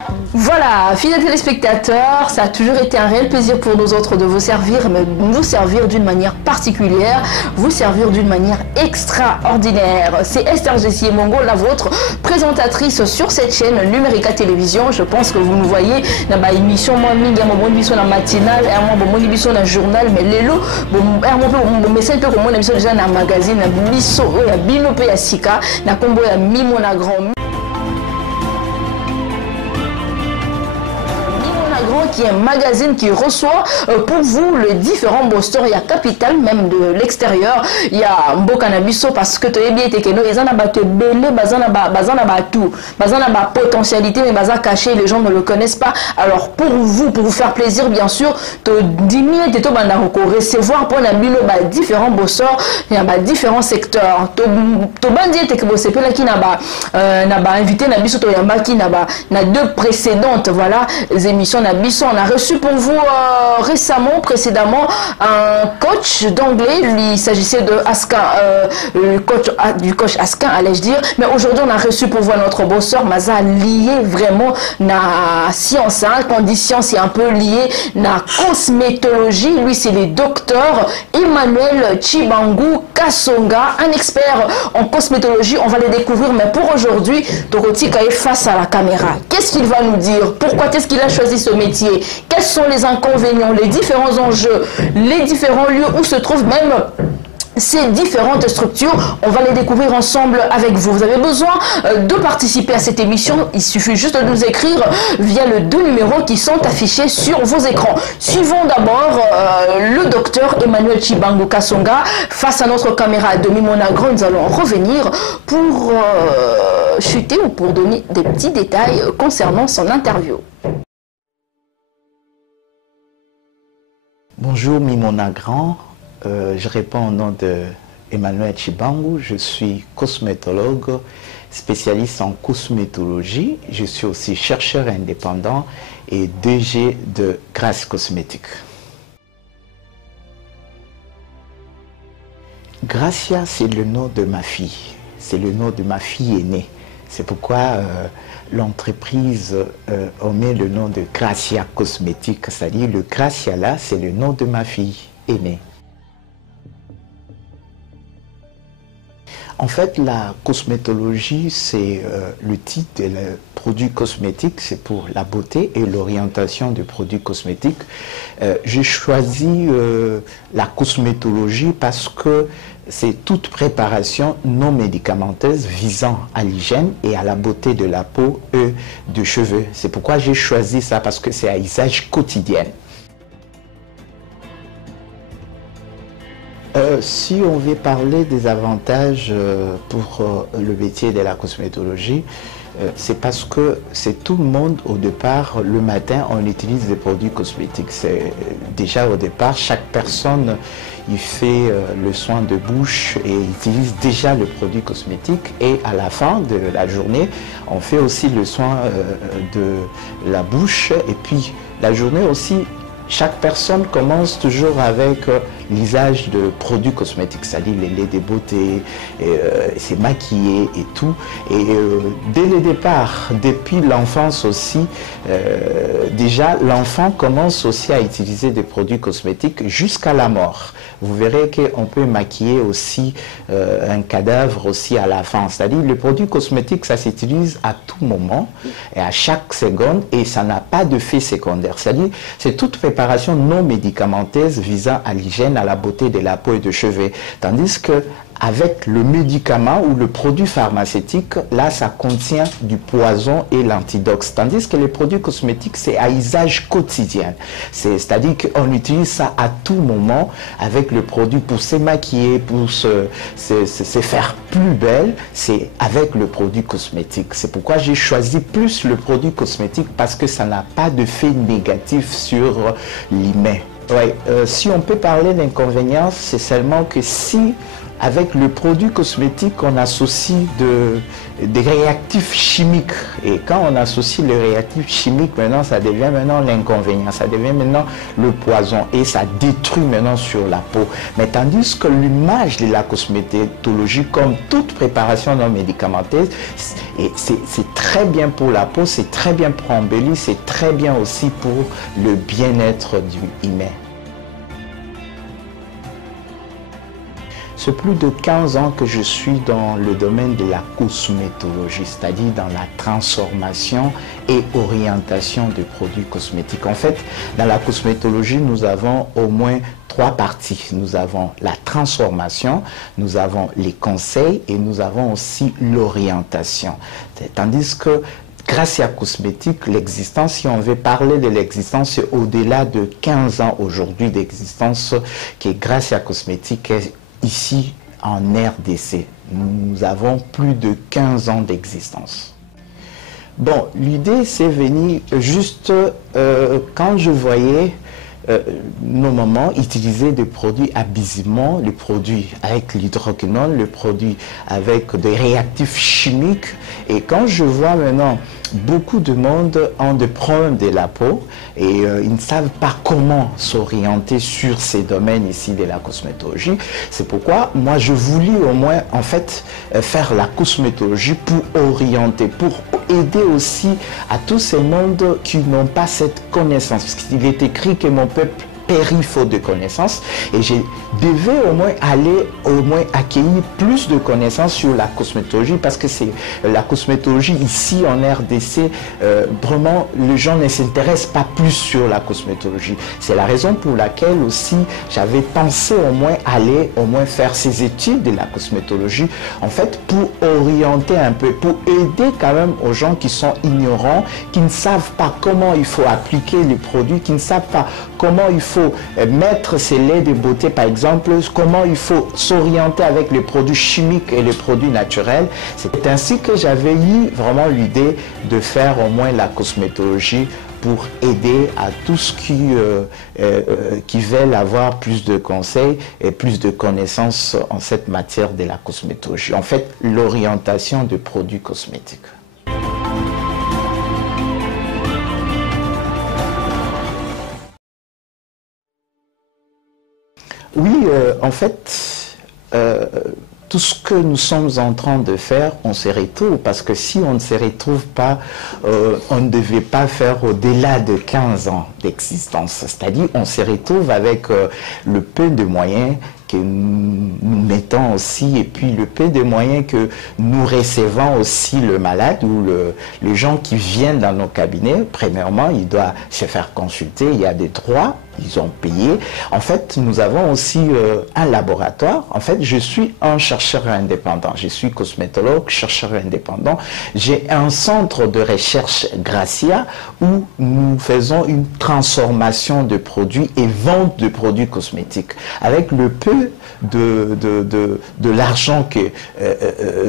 Voilà, fidèles téléspectateurs, ça a toujours été un réel plaisir pour nous autres de vous servir, mais nous servir d'une manière particulière, vous servir d'une manière extraordinaire. C'est Esther Jessie Mongo, la vôtre présentatrice sur cette chaîne Numérica Télévision. Je pense que vous nous voyez dans ma émission, moi, minga mon émission dans matinale, moi, mon émission dans journal, mais l'élo, mon message que mon émission déjà dans magazine, dans biso, ya bino pe ya sika, na kombo ya mimo na grand. Qui est un magazine qui reçoit pour vous les différents boosters. Il y a Capital, même de l'extérieur. Il y a Mbokanabiso parce que tu es bien tekeno. Ils ont belé, tout. Potentialité, mais bazan caché, les gens ne le connaissent pas. Alors pour vous faire plaisir, bien sûr, te diminuer tes recevoir pour la différents boosters, il y a différents secteurs. To bandie te que c'est là qui n'a invité Nabiso to yamba qui n'a deux précédentes, voilà, les émissions Nabiso. On a reçu pour vous précédemment, un coach d'anglais. Il s'agissait de Askin, du coach Askin, allais-je dire. Mais aujourd'hui, on a reçu pour vous notre bosseur Maza lié vraiment na science, hein, condition c'est un peu lié na cosmétologie. Lui, c'est le docteur Emmanuel Chibangu Kasonga, un expert en cosmétologie. On va le découvrir, mais pour aujourd'hui, Dorothy est face à la caméra. Qu'est-ce qu'il va nous dire? Pourquoi est-ce qu'il a choisi ce métier? Quels sont les inconvénients, les différents enjeux, les différents lieux où se trouvent même ces différentes structures? On va les découvrir ensemble avec vous. Vous avez besoin de participer à cette émission. Il suffit juste de nous écrire via les deux numéros qui sont affichés sur vos écrans. Suivons d'abord le docteur Emmanuel Chibangu Kasonga face à notre caméra de Mimonagro. Nous allons revenir pour chuter ou pour donner des petits détails concernant son interview. Bonjour Mimona Grand, je réponds au nom de Emmanuel Chibangu, je suis cosmétologue, spécialiste en cosmétologie, je suis aussi chercheur indépendant et DG de Grace Cosmétique. Gracia, c'est le nom de ma fille, c'est le nom de ma fille aînée. C'est pourquoi l'entreprise omet le nom de Gracia Cosmétique, c'est-à-dire le Gracia là, c'est le nom de ma fille aînée. En fait, la cosmétologie, c'est le titre des produits cosmétiques, c'est pour la beauté et l'orientation des produits cosmétiques. J'ai choisi la cosmétologie parce que c'est toute préparation non médicamenteuse visant à l'hygiène et à la beauté de la peau et de cheveux. C'est pourquoi j'ai choisi ça, parce que c'est à usage quotidien. Si on veut parler des avantages pour le métier de la cosmétologie, c'est parce que c'est tout le monde au départ, le matin, on utilise des produits cosmétiques. C'est déjà au départ, chaque personne, il fait le soin de bouche et utilise déjà le produit cosmétique. Et à la fin de la journée, on fait aussi le soin de la bouche. Et puis la journée aussi, chaque personne commence toujours avec l'usage de produits cosmétiques, c'est-à-dire les laits de beauté, se maquiller et tout. Et dès le départ, depuis l'enfance aussi, déjà l'enfant commence aussi à utiliser des produits cosmétiques jusqu'à la mort. Vous verrez qu'on peut maquiller aussi un cadavre aussi à la fin. C'est-à-dire le produit cosmétique, ça s'utilise à tout moment et à chaque seconde et ça n'a pas d'effet secondaire. C'est-à-dire c'est toute préparation non médicamenteuse visant à l'hygiène, à la beauté de la peau et des cheveux. Tandis que avec le médicament ou le produit pharmaceutique, là, ça contient du poison et l'antidote. Tandis que les produits cosmétiques, c'est à usage quotidien. C'est-à-dire qu'on utilise ça à tout moment avec le produit pour se maquiller, pour se faire plus belle. C'est avec le produit cosmétique. C'est pourquoi j'ai choisi plus le produit cosmétique parce que ça n'a pas d'effet négatif sur l'hymen. Ouais, si on peut parler d'inconvénients, c'est seulement que si avec le produit cosmétique, on associe des réactifs chimiques. Et quand on associe les réactifs chimiques, maintenant, ça devient maintenant l'inconvénient. Ça devient maintenant le poison. Et ça détruit maintenant sur la peau. Mais tandis que l'image de la cosmétologie, comme toute préparation non médicamenteuse, c'est très très bien pour la peau, c'est très bien pour embellir, c'est très bien aussi pour le bien-être du humain. C'est plus de 15 ans que je suis dans le domaine de la cosmétologie, c'est-à-dire dans la transformation et orientation de produits cosmétiques. En fait, dans la cosmétologie, nous avons au moins 3 parties. Nous avons la transformation, nous avons les conseils et nous avons aussi l'orientation. Tandis que Gracia Cosmétique, l'existence, si on veut parler de l'existence, c'est au-delà de 15 ans aujourd'hui d'existence que Gracia Cosmétique est ici en RDC. Nous avons plus de 15 ans d'existence. Bon, l'idée c'est venu juste quand je voyais nos mamans utiliser des produits habillement, les produits avec l'hydroquinone, les produits avec des réactifs chimiques. Et quand je vois maintenant beaucoup de monde ont des problèmes de la peau et ils ne savent pas comment s'orienter sur ces domaines ici de la cosmétologie. C'est pourquoi moi je voulais au moins en fait faire la cosmétologie pour orienter, pour aider aussi à tous ces mondes qui n'ont pas cette connaissance. Parce qu'il est écrit que mon peuple périt faute de connaissances et je devais au moins aller accueillir plus de connaissances sur la cosmétologie parce que c'est la cosmétologie ici en RDC, vraiment les gens ne s'intéressent pas plus sur la cosmétologie. C'est la raison pour laquelle aussi j'avais pensé au moins aller faire ces études de la cosmétologie en fait pour orienter un peu, pour aider quand même aux gens qui sont ignorants, qui ne savent pas comment il faut appliquer les produits, qui ne savent pas comment il faut mettre ces laits de beauté par exemple, comment il faut s'orienter avec les produits chimiques et les produits naturels. C'est ainsi que j'avais eu vraiment l'idée de faire au moins la cosmétologie pour aider à tous qui veulent avoir plus de conseils et plus de connaissances en cette matière de la cosmétologie. En fait, l'orientation de produits cosmétiques. Oui, en fait, tout ce que nous sommes en train de faire, on se retrouve, parce que si on ne se retrouve pas, on ne devait pas faire au-delà de 15 ans d'existence. C'est-à-dire, on se retrouve avec le peu de moyens que nous mettons aussi, et puis le peu de moyens que nous recevons aussi le malade ou les gens qui viennent dans nos cabinets. Premièrement, il doit se faire consulter, il y a des droits, ils ont payé. En fait, nous avons aussi un laboratoire. En fait, je suis un chercheur indépendant. Je suis cosmétologue, chercheur indépendant. J'ai un centre de recherche Gracia où nous faisons une transformation de produits et vente de produits cosmétiques. Avec le peu de l'argent que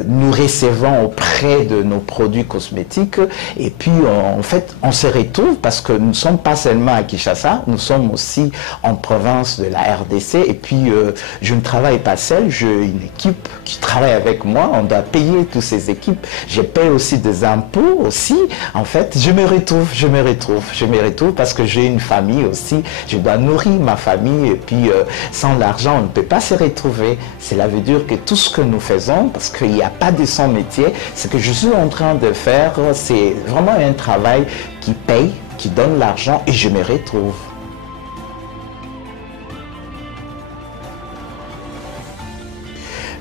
nous recevons auprès de nos produits cosmétiques. Et puis, en fait, on se retrouve parce que nous ne sommes pas seulement à Kinshasa, nous sommes aussi en province de la RDC. Et puis, je ne travaille pas seul, j'ai une équipe qui travaille avec moi. On doit payer toutes ces équipes. Je paye aussi des impôts aussi. En fait, je me retrouve parce que j'ai une famille aussi. Je dois nourrir ma famille. Et puis, sans l'argent, on ne peut pas se retrouver. Cela veut dire que tout ce que nous faisons, parce qu'il n'y a pas de son métier, ce que je suis en train de faire, c'est vraiment un travail qui paye, qui donne l'argent et je me retrouve.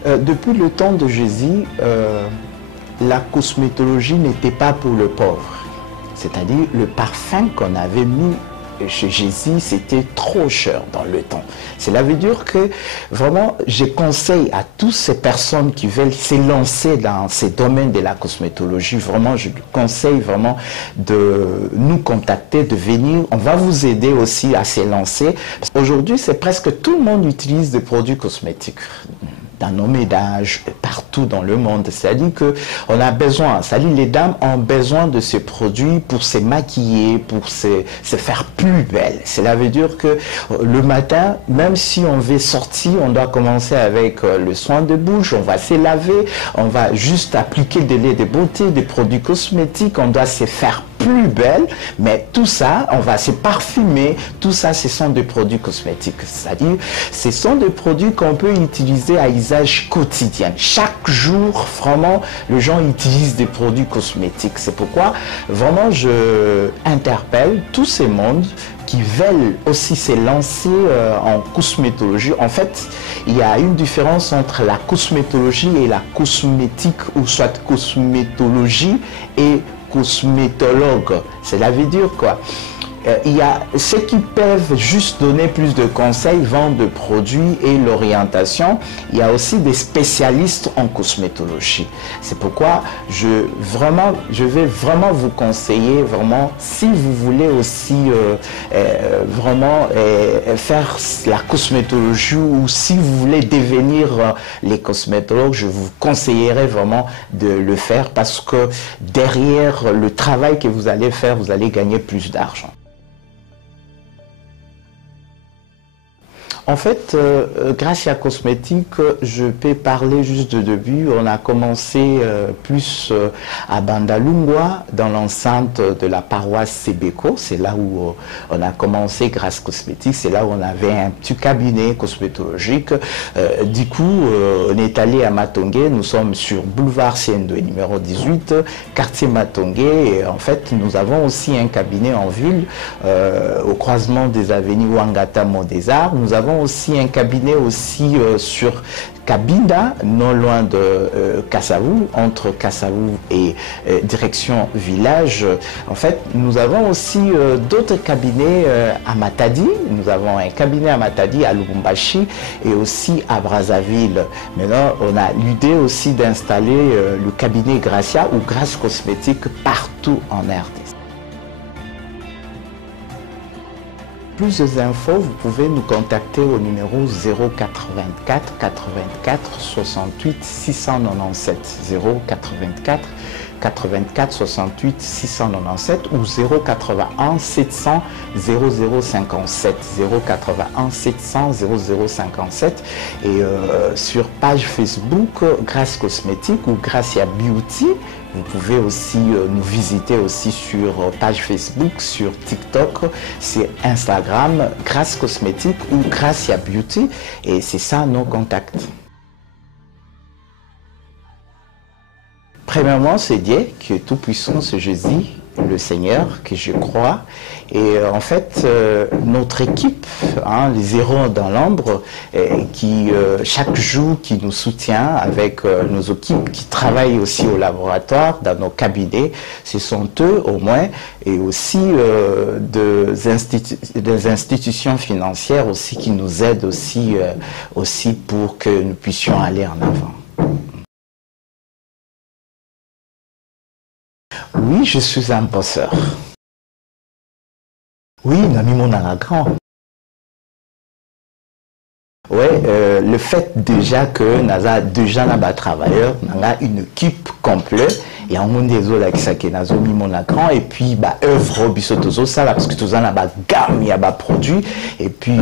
Depuis le temps de Jésus, la cosmétologie n'était pas pour le pauvre. C'est-à-dire le parfum qu'on avait mis chez Jésus, c'était trop cher dans le temps. Cela veut dire que vraiment, je conseille à toutes ces personnes qui veulent s'élancer dans ces domaines de la cosmétologie, vraiment, je conseille vraiment de nous contacter, de venir. On va vous aider aussi à s'élancer. Aujourd'hui, c'est presque tout le monde utilise des produits cosmétiques. Dans nos ménages, partout dans le monde. C'est-à-dire qu'on a besoin, c'est-à-dire les dames ont besoin de ces produits pour se maquiller, pour se faire plus belle. Cela veut dire que le matin, même si on veut sortir, on doit commencer avec le soin de bouche, on va se laver, on va juste appliquer des laits de beauté, des produits cosmétiques, on doit se faire plus belle, mais tout ça, on va se parfumer, tout ça, ce sont des produits cosmétiques. C'est-à-dire, ce sont des produits qu'on peut utiliser à usage quotidien. Chaque jour, vraiment, les gens utilisent des produits cosmétiques. C'est pourquoi, vraiment, je interpelle tous ces mondes qui veulent aussi se lancer en cosmétologie. En fait, il y a une différence entre la cosmétologie et la cosmétique, ou soit cosmétologie et cosmétologue. Cela veut dire quoi? Il y a ceux qui peuvent juste donner plus de conseils, vendre de produits et l'orientation. Il y a aussi des spécialistes en cosmétologie. C'est pourquoi je vais vraiment vous conseiller, vraiment, si vous voulez aussi vraiment faire la cosmétologie, ou si vous voulez devenir les cosmétologues, je vous conseillerais vraiment de le faire, parce que derrière le travail que vous allez faire, vous allez gagner plus d'argent. En fait, Gracia Cosmétique, je peux parler juste de début. On a commencé plus à Bandalungwa, dans l'enceinte de la paroisse Sebeko. C'est là où on a commencé Gracia Cosmétique. C'est là où on avait un petit cabinet cosmétologique. Du coup, on est allé à Matongué. Nous sommes sur boulevard Siendo, numéro 18, quartier Matongué. Et en fait, nous avons aussi un cabinet en ville, au croisement des avenues Wangata Modésar. Nous avons aussi un cabinet aussi sur Cabinda, non loin de Kassavou, entre Kassavou et direction village. En fait, nous avons aussi d'autres cabinets à Matadi. Nous avons un cabinet à Matadi, à Lubumbashi, et aussi à Brazzaville. Maintenant, on a l'idée aussi d'installer le cabinet Gracia ou Gracia Cosmétique partout en RDC. Plus d'infos, vous pouvez nous contacter au numéro 084 84 68 697 084 84 68 697 ou 081 700 0057 081 700 0057 et sur page Facebook Gracia Cosmétique ou Gracia Beauty. Vous pouvez aussi nous visiter aussi sur page Facebook, sur TikTok, sur Instagram, Gracia Cosmétique ou Gracia Beauty, et c'est ça nos contacts. Premièrement, c'est Dieu qui est tout puissant, c'est Jésus, le Seigneur, que je crois. Et en fait, notre équipe, les héros dans l'ombre, qui chaque jour qui nous soutient avec nos équipes qui travaillent aussi au laboratoire, dans nos cabinets, ce sont eux au moins, et aussi des institutions financières aussi qui nous aident aussi, pour que nous puissions aller en avant. Oui, je suis un bosseur. Oui, Nami mon grand. Oui, le fait déjà que Naza déjà n'a pas travailleur, n'a une équipe complète, et en monde des autres qui Nazo mis mon grand, et puis bah œuvre bisotozo ça parce que tout ça n'a pas gamme, il y a pas produit, et puis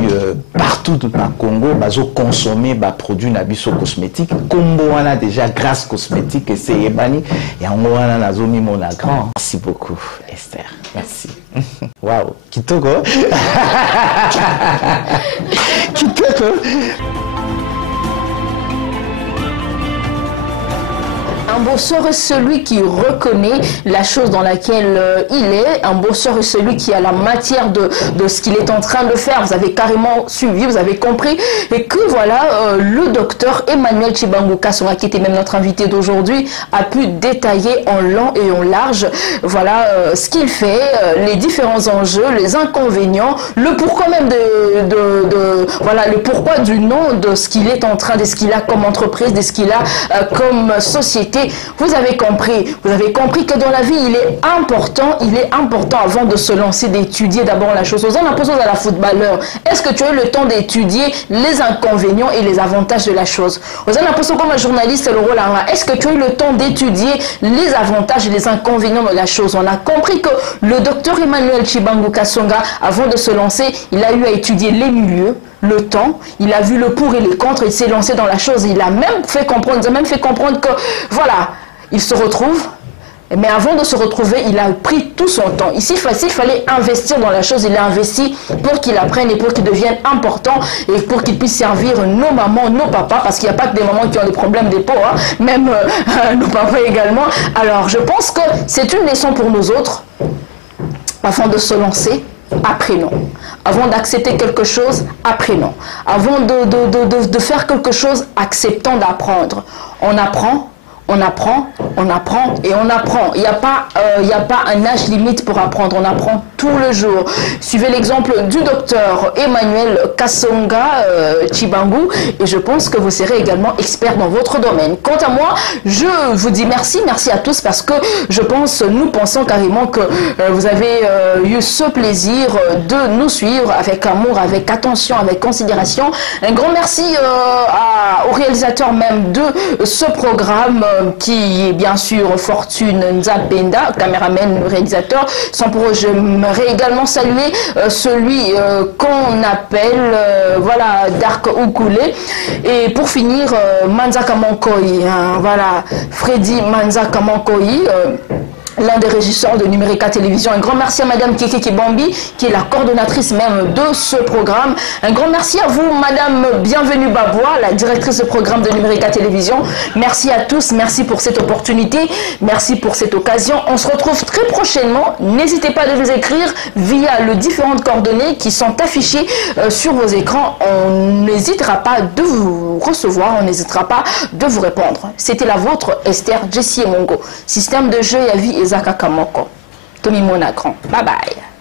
partout dans le Congo, bah zo consommer bah produit nabiso cosmétique, Combo on a déjà Gracia Cosmétique et c'est ebani, et en on a Nazo mis mon grand. Merci beaucoup Esther, merci. Waouh, kitoko. Kitoko. Un bosseur est celui qui reconnaît la chose dans laquelle il est. Un bosseur est celui qui a la matière de ce qu'il est en train de faire. Vous avez carrément suivi, vous avez compris. Et que voilà, le docteur Emmanuel Chibangu Kasonga, qui était même notre invité d'aujourd'hui, a pu détailler en long et en large, voilà, ce qu'il fait, les différents enjeux, les inconvénients, le pourquoi même voilà, le pourquoi du nom de ce qu'il est en train, de ce qu'il a comme entreprise, de ce qu'il a comme société. Vous avez compris que dans la vie, il est important avant de se lancer d'étudier d'abord la chose. Aux imposants à la footballeur, est-ce que tu as eu le temps d'étudier les inconvénients et les avantages de la chose? Aux imposants comme un journaliste, le rôle est-ce que tu as eu le temps d'étudier les avantages et les inconvénients de la chose? On a compris que le docteur Emmanuel Chibangu Kasonga, avant de se lancer, il a eu à étudier les milieux, le temps, il a vu le pour et le contre, il s'est lancé dans la chose, il a même fait comprendre que voilà, il se retrouve Mais avant de se retrouver, il a pris tout son temps. Ici, il fallait investir dans la chose. Il a investi pour qu'il apprenne et pour qu'il devienne important et pour qu'il puisse servir nos mamans, nos papas, parce qu'il n'y a pas que des mamans qui ont des problèmes des peaux, hein, même nos papas également. Alors, je pense que c'est une leçon pour nous autres. Avant de se lancer, apprenons. Avant d'accepter quelque chose, apprenons. Avant de faire quelque chose, acceptons d'apprendre. On apprend. On apprend, on apprend et on apprend. Il n'y a pas un âge limite pour apprendre. On apprend tout le jour. Suivez l'exemple du docteur Emmanuel Kassonga Chibangu et je pense que vous serez également expert dans votre domaine. Quant à moi, je vous dis merci à tous parce que nous pensons carrément que vous avez eu ce plaisir de nous suivre avec amour, avec attention, avec considération. Un grand merci au réalisateur même de ce programme qui est bien sûr Fortune Nzapenda, caméraman, réalisateur. Sans pour eux, j'aimerais également saluer celui qu'on appelle voilà, Dark Ukule. Et pour finir, Manzaka Monkoi, hein, voilà, Freddy Manzaka Monkoi. L'un des régisseurs de Numérica Télévision. Un grand merci à Madame Keke Kibambi, qui est la coordonnatrice même de ce programme. Un grand merci à vous, Madame Bienvenue Babois, la directrice de programme de Numérica Télévision. Merci à tous, merci pour cette opportunité, merci pour cette occasion. On se retrouve très prochainement. N'hésitez pas à nous écrire via les différentes coordonnées qui sont affichées sur vos écrans. On n'hésitera pas de vous recevoir, on n'hésitera pas de vous répondre. C'était la vôtre, Esther Jessie Mongo. Système de jeu et avis Ezaka Kamoko. Tommy Monagran. Bye bye.